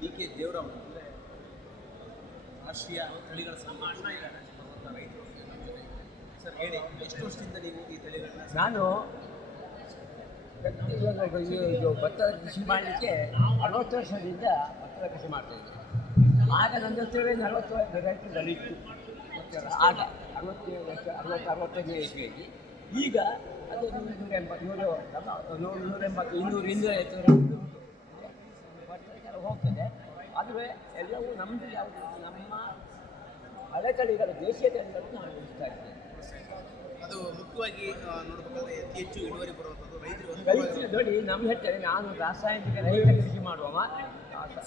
D K ಅಂದರೆ ರಾಷ್ಟ್ರೀಯ ತಳಿಗಳ ಅಣ್ಣ ರೈತರು. ಸರ್, ಹೇಳಿ, ಎಷ್ಟು ವರ್ಷದಿಂದ ನೀವು ಈ ತಳಿಗಳನ್ನ ನಾನು ಇವಾಗ ಭತ್ತ ಕೃಷಿ ಮಾಡಲಿಕ್ಕೆ ಅರವತ್ತು ವರ್ಷದಿಂದ ಭತ್ತದ ಕೃಷಿ ಮಾಡ್ತಾ ಇದ್ದೆ. ಆಗ ನನ್ನ ಜೊತೆ ನಲವತ್ತು ವೆರೈಟಿ ನಡೀತು? ಆಗ ಅರವತ್ತೇಳು ವರ್ಷ ಅರವತ್ತು ಅರವತ್ತೈದು ಇಸ್ವಿಯಲ್ಲಿ. ಈಗ ಅದು ನೂರು ಎಂಬತ್ತು, ನೂರು ನೂರ ಎಂಬತ್ತು, ಇನ್ನೂರು ಇನ್ನೂರ ಐವತ್ತು ವರ್ಷಕ್ಕೆಲ್ಲ ಹೋಗ್ತದೆ. ಆದರೆ ಎಲ್ಲವೂ ನಮ್ಮದು ಯಾವುದು? ನಮ್ಮ ಅಡೆತಡೆಗಳ ದೇಶೀಯತೆ ದೇಶೀಯ ತಳಿಗಳು ನಾವು ಇಷ್ಟ ಇದ್ದೇವೆ. ಅದು ಮುಖ್ಯವಾಗಿ ನೋಡಬೇಕಾದ್ರೆ ಅತಿ ಹೆಚ್ಚು ಇಳುವರಿ ಬರುವಂಥದ್ದು ರೈತರು ರೈತರು ನೋಡಿ ನಮ್ಮ ಹೇಳ್ತಾರೆ ನಾನು ರಾಸಾಯನಿಕ ರಹಿತ ಕೃಷಿ ಮಾಡುವವ.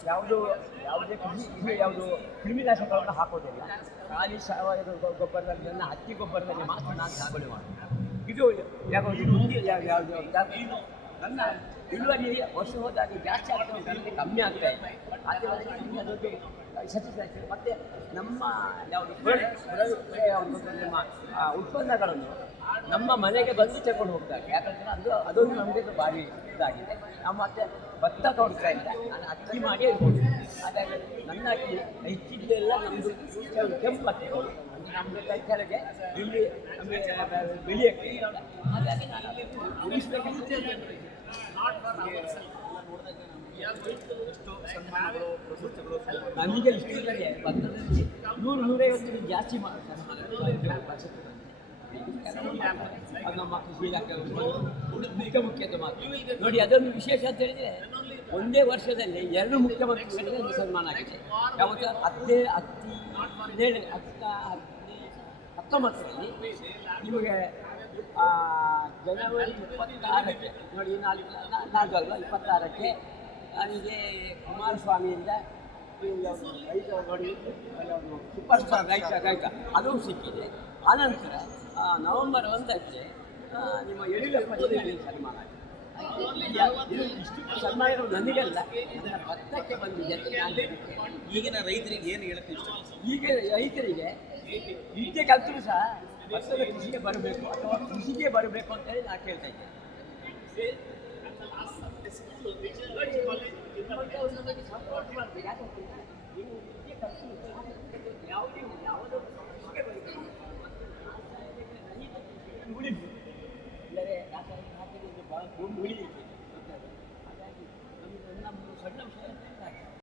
ಯಾವುದು ಯಾವುದೇ ಕೃಷಿ ಇದು ಯಾವುದು ಕ್ರಿಮಿನಾಶಕಗಳನ್ನು ಹಾಕೋದಿಲ್ಲ. ಖಾಲಿ ಸಾವಯವ ಗೊಬ್ಬರದಲ್ಲಿ ನನ್ನ ಹತ್ತಿ ಗೊಬ್ಬರದಲ್ಲಿ ಮಾತ್ರ ನಾನು ಸಾಗುವಳಿ ಮಾಡೋದು. ಇದು ಯಾವುದು ಮುಂದೆ ಯಾವ- ಯಾವುದು ಯಾವುದು- ನನ್ನ ಇಳುವರಿ ವರ್ಷ ಹೋದಾಗ ಜಾಸ್ತಿ ಆಗ್ತಾ ನನಗೆ ಕಮ್ಮಿ ಆಗ್ತಾ ಇದೆ. ನನಗೆ ಅದೊಂದು satisfaction. ಮತ್ತೆ ನಮ್ಮ ಯಾವುದು ನಮ್ಮ ಉತ್ಪನ್ನಗಳನ್ನು ನಮ್ಮ ಮನೆಗೆ ಬಂದು ತಗೊಂಡು ಹೋಗ್ತಾರೆ. ಯಾಕಂದ್ರೆ ಅದು ಅದೊಂದು ನಮಗೆ ಭಾರಿ ಇದಾಗಿದೆ. ನಾವು ಮತ್ತೆ ಭತ್ತ ಕೊಡ್ತಾ ಇಲ್ಲ. ನಾನು ಅಕ್ಕಿ ಮಾಡಿ ಇರ್ಬೋದು. ಹಾಗಾಗಿ ನನ್ನ ಅಕ್ಕಿ ಹೆಚ್ಚಿದ್ದೆಲ್ಲ ನಮ್ಮದು ಕೆಂಪು ಅಕ್ಕಿ ನಮ್ಮ ನಮ್ಮದು ಕೈ ಕೆಳಗೆ ಇಲ್ಲಿ ಬೆಳೆಯಕ್ಕೆ. ಹಾಗಾಗಿ ನಾನು ಉಳಿಸ್ಬೇಕಂತ ಎಷ್ಟು ಇಷ್ಟ ಇಲ್ಲ ನನಗೆ ಇಷ್ಟು ಇಲ್ಲದೆ ಭತ್ತದಲ್ಲಿ ನೂರು ನೂರೈವತ್ತು ಜಾಸ್ತಿ ಅದು ಮುಖ್ಯ ಮುಖ್ಯತೆ ಮಾತು ನೋಡಿ, ಅದೊಂದು ವಿಶೇಷ ಅಂತ ಹೇಳಿದ್ರೆ ಒಂದೇ ವರ್ಷದಲ್ಲಿ ಎರಡು ಮುಖ್ಯಮಂತ್ರಿಗಳಿಗೆ ಸನ್ಮಾನ ಆಗಿದೆ. ಯಾವತ್ತು ಹತ್ತೇ ಹತ್ತಿ ಹತ್ತ ಹತ್ತೊಂಬತ್ತರಲ್ಲಿ ನಿಮಗೆ ಜನವರಿ ಇಪ್ಪತ್ತಾರಕ್ಕೆ ನೋಡಿ ನಾಲ್ಕು ನಾಲ್ಕು ಅಲ್ವಾ ಇಪ್ಪತ್ತಾರಕ್ಕೆ ನನಗೆ ಕುಮಾರಸ್ವಾಮಿಯಿಂದ ರೈತ ನೋಡಿ ಸೂಪರ್ ಸ್ಟಾರ್ ರೈತ ರೈತ ಅದು ಸಿಕ್ಕಿದೆ. ಆನಂತರ ನವೆಂಬರ್ ಒಂದಕ್ಕೆ ನಿಮ್ಮ ಯಡಿಯೂರಪ್ಪ ಸನ್ಮಾನ ಅಲ್ಲ ನನಗಲ್ಲ ನನ್ನ ಭತ್ತಕ್ಕೆ ಬಂದಿದೆ ಈಗಿನ ರೈತರಿಗೆ ಏನು ಹೇಳ್ತೀವಿ ಇಷ್ಟ? ಈಗ ರೈತರಿಗೆ ವಿದ್ಯೆ ಕಲ್ತರು ಸಹ ಮತ್ತೊಂದು ಕೃಷಿಗೆ ಬರಬೇಕು ಅಥವಾ ಕೃಷಿಗೆ ಬರಬೇಕು ಅಂತ ಹೇಳಿ ನಾನು ಕೇಳ್ತಾ ಇದ್ದೇನೆ ಯಾವುದೇ ಯಾವುದೋ ಕೃಷಿಗೆ ಬರಬೇಕು ಉಳಿಬೇಕು ಇಲ್ಲದೆ ರಾಸಾಯನಿಕ ಹಾಕಿದ್ರೆ ಬಹಳ ಭೂಮಿ ಉಳಿಬೇಕು ಹಾಗಾಗಿ ನಮಗೆ ಸಣ್ಣ ವಿಷಯ